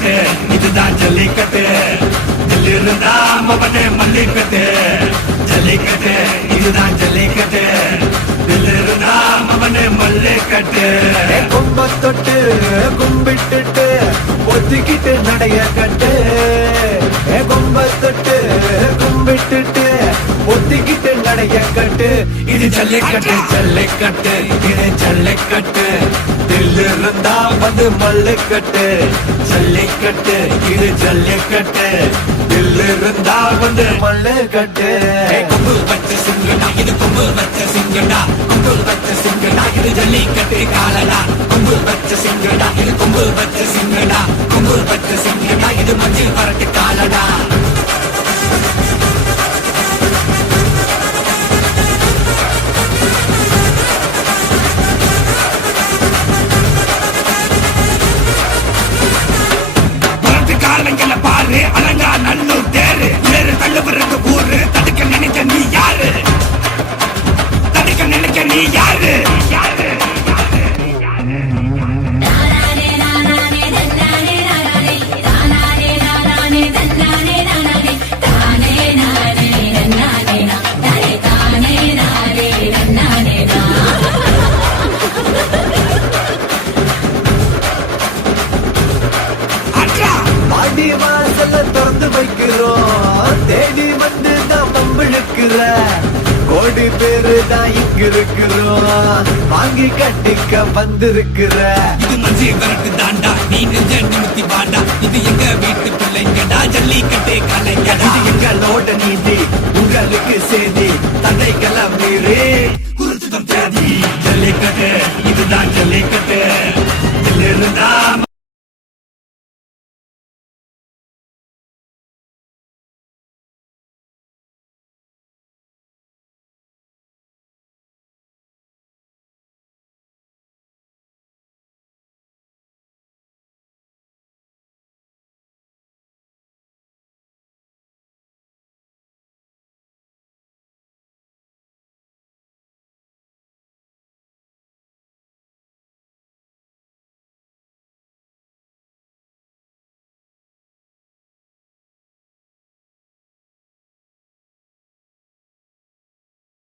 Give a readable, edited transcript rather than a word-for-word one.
ஜல்லிக்கட்டு இதுதான் ஜல்லிக்கட்டு இருந்தா மவனே மல்லிக்கட்டு ஜல்லிக்கட்டு இதுதான் ஜல்லிக்கட்டு இருந்தா மவனே மல்லிக்கட்டு கும்ப தொட்டு கும்பிட்டுட்டு ஒத்திக்கிட்டு நடைய கட்டு கும்ப தொட்டு கும்பிட்டுட்டு ஒத்திக்கிட்டு நடைய கட்டு இது ஜல்லிக்கட்டு ஜல்லிக்கட்டு இது ஜல்லிக்கட்டு இருந்தா வந்து மல்லுக்கட்டு ஜல்லிக்கட்டு இது ஜல்லிக்கட்டு இருந்தா வந்து மல்லுக்கட்டு கொம்பு வச்ச சிங்கடா இது கொம்பு வச்ச சிங்கடா கொம்பு வச்ச சிங்கடா இது ஜல்லிக்கட்டு காலடா கொம்பு வச்ச சிங்கடா இது கொம்பு வச்ச சிங்கடா கொம்பு வச்ச சிங்கடா இது மஞ்சள் பரட்டு காலடா காலங்கள பாரு அலங்கா நல்லூர் தேரு வேறு தள்ளுவருக்கு ஊரு தடுக்க நினைக்க நீ யாரு தடுக்க நினைக்க நீ யாரு யாரு வாசல திறந்து வைக்கிறோம் தேடி வந்து தான் பம்பிழுக்கிற கோடி பேரு தான் இங்க இருக்கிறோம் வாங்கி கட்டிக்க வந்திருக்கிற இது மஞ்சி வரட்டு தாண்டா நீ நெஞ்ச நிமித்தி வாண்டா இது எங்க வீட்டு பிள்ளைங்கடா ஜல்லிக்கட்டே கலைஞடா இது எங்களோட நீதி உங்களுக்கு செய்தி தடைகளை மீறி